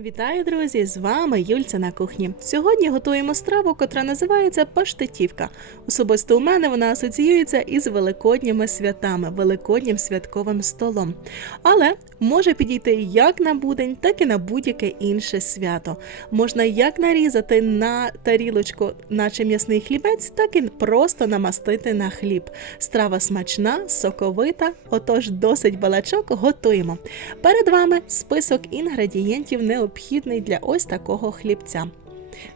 Вітаю, друзі! З вами Юльця на кухні. Сьогодні готуємо страву, котра називається паштетівка. Особисто у мене вона асоціюється із великодніми святами, великоднім святковим столом. Але може підійти як на будень, так і на будь-яке інше свято. Можна як нарізати на тарілочку, наче м'ясний хлібець, так і просто намастити на хліб. Страва смачна, соковита, отож досить балачок готуємо. Перед вами список інгредієнтів необхідний для ось такого хлібця.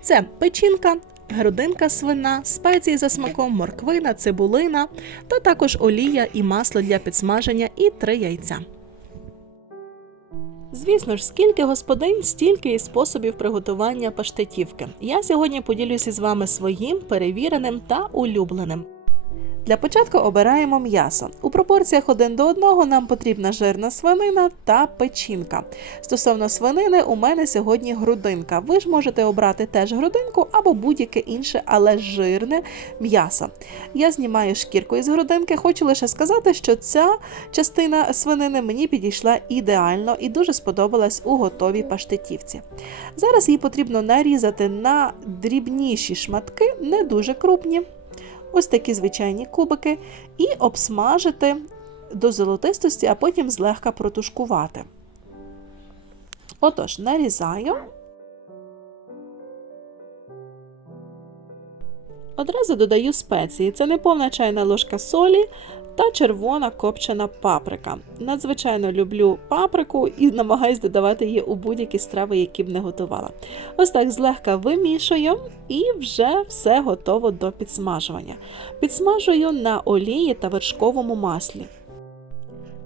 Це печінка, грудинка свина, спеції за смаком, морквина, цибулина та також олія і масло для підсмаження і три яйця. Звісно ж, скільки господинь, стільки і способів приготування паштетівки. Я сьогодні поділюся з вами своїм перевіреним та улюбленим. Для початку обираємо м'ясо. У пропорціях один до одного нам потрібна жирна свинина та печінка. Стосовно свинини, у мене сьогодні грудинка. Ви ж можете обрати теж грудинку або будь-яке інше, але жирне м'ясо. Я знімаю шкірку із грудинки. Хочу лише сказати, що ця частина свинини мені підійшла ідеально і дуже сподобалась у готовій паштетівці. Зараз її потрібно нарізати на дрібніші шматки, не дуже крупні ось такі звичайні кубики, і обсмажити до золотистості, а потім злегка протушкувати. Отож, нарізаю. Одразу додаю спеції. Це не повна чайна ложка солі та червона копчена паприка. Надзвичайно люблю паприку і намагаюсь додавати її у будь-які страви, які б не готувала. Ось так злегка вимішую і вже все готово до підсмажування. Підсмажую на олії та вершковому маслі.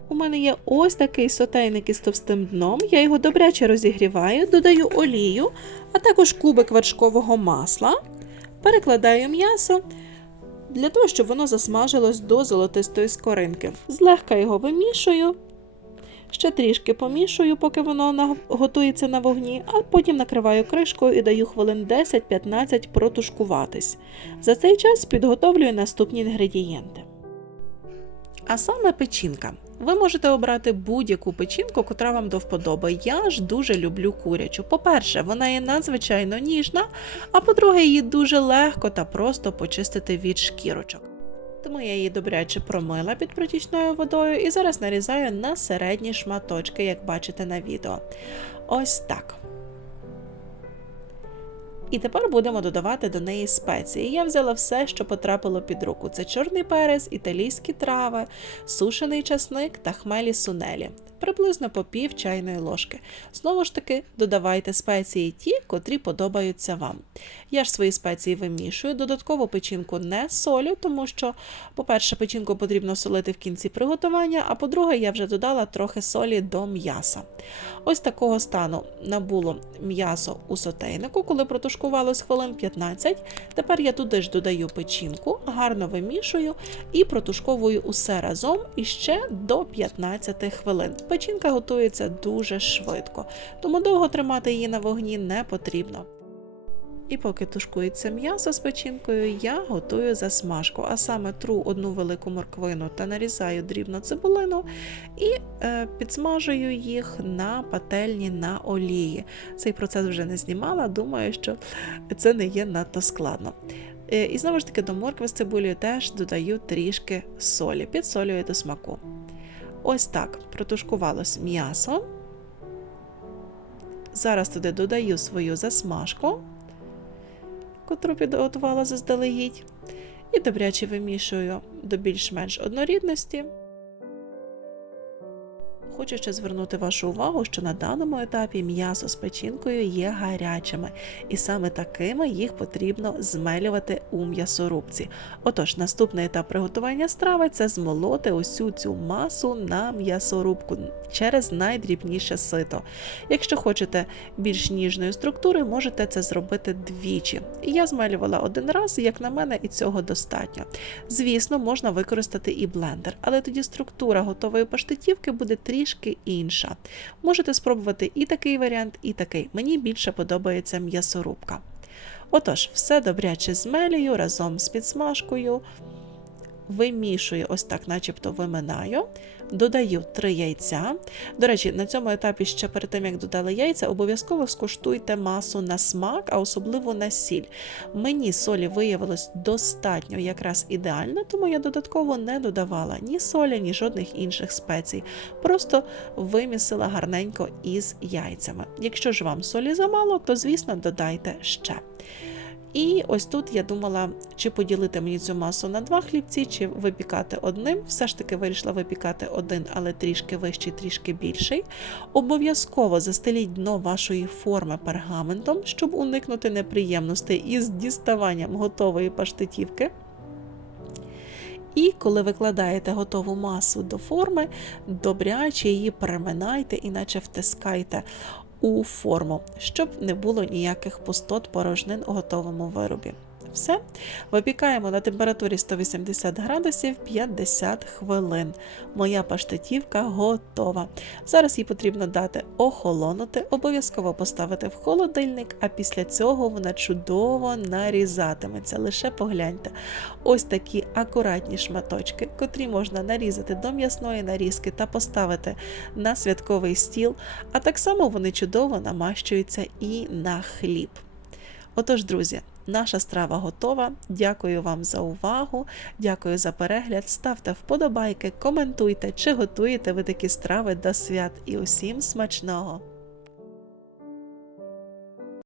У мене є ось такий сотейник із товстим дном. Я його добряче розігріваю, додаю олію, а також кубик вершкового масла, перекладаю м'ясо для того, щоб воно засмажилось до золотистої скоринки. Злегка його вимішую, ще трішки помішую, поки воно готується на вогні, а потім накриваю кришкою і даю хвилин 10-15 протушкуватись. За цей час підготовлюю наступні інгредієнти. А саме печінка. Ви можете обрати будь-яку печінку, котра вам до вподоби. Я ж дуже люблю курячу. По-перше, вона є надзвичайно ніжна, а по-друге, її дуже легко та просто почистити від шкірочок. Тому я її добряче промила під протічною водою і зараз нарізаю на середні шматочки, як бачите на відео. Ось так. І тепер будемо додавати до неї спеції. Я взяла все, що потрапило під руку: це чорний перець, італійські трави, сушений часник та хмелі сунелі. Приблизно по пів чайної ложки. Знову ж таки, додавайте спеції ті, котрі подобаються вам. Я ж свої спеції вимішую, додатково печінку не солю, тому що, по-перше, печінку потрібно солити в кінці приготування, а по-друге, я вже додала трохи солі до м'яса. Ось такого стану набуло м'ясо у сотейнику, коли протушкувалось хвилин 15. Тепер я туди ж додаю печінку, гарно вимішую і протушковую усе разом іще до 15 хвилин. Печінка готується дуже швидко, тому довго тримати її на вогні не потрібно. І поки тушкується м'ясо з печінкою, я готую засмажку, а саме тру одну велику морквину та нарізаю дрібно цибулину і е, підсмажую їх на пательні на олії. Цей процес вже не знімала, думаю, що це не є надто складно. Е, і знову ж таки до моркви з цибулею теж додаю трішки солі, підсолюю до смаку. Ось так протушкувалось м'ясо. Зараз туди додаю свою засмажку котру підготувала заздалегідь, і добряче вимішую до більш-менш однорідності. Хочу ще звернути вашу увагу, що на даному етапі м'ясо з печінкою є гарячими, і саме такими їх потрібно змелювати у м'ясорубці. Отож, наступний етап приготування страви це змолоти усю цю масу на м'ясорубку через найдрібніше сито. Якщо хочете більш ніжної структури, можете це зробити двічі. Я змелювала один раз, як на мене, і цього достатньо. Звісно, можна використати і блендер, але тоді структура готової паштетівки буде трішки трішки інша. Можете спробувати і такий варіант, і такий. Мені більше подобається м'ясорубка. Отож, все добряче мелію, разом з підсмажкою. Вимішую ось так, начебто виминаю. Додаю 3 яйця. До речі, на цьому етапі ще перед тим, як додали яйця, обов'язково скуштуйте масу на смак, а особливо на сіль. Мені солі виявилось достатньо якраз ідеально, тому я додатково не додавала ні солі, ні жодних інших спецій. Просто вимісила гарненько із яйцями. Якщо ж вам солі замало, то звісно додайте ще. І ось тут я думала, чи поділити мені цю масу на два хлібці, чи випікати одним. Все ж таки вирішила випікати один, але трішки вищий, трішки більший. Обов'язково застеліть дно вашої форми пергаментом, щоб уникнути неприємностей із діставанням готової паштетівки. І коли викладаєте готову масу до форми, добряче її переминайте, іначе втискайте у форму, щоб не було ніяких пустот порожнин у готовому виробі. Все, випікаємо на температурі 180 градусів 50 хвилин. Моя паштетівка готова. Зараз їй потрібно дати охолонути, обов'язково поставити в холодильник, а після цього вона чудово нарізатиметься. Лише погляньте. Ось такі акуратні шматочки, котрі можна нарізати до м'ясної нарізки та поставити на святковий стіл, а так само вони чудово намащуються і на хліб. Отож, друзі, наша страва готова. Дякую вам за увагу, дякую за перегляд. Ставте вподобайки, коментуйте, чи готуєте ви такі страви до свят. І усім смачного!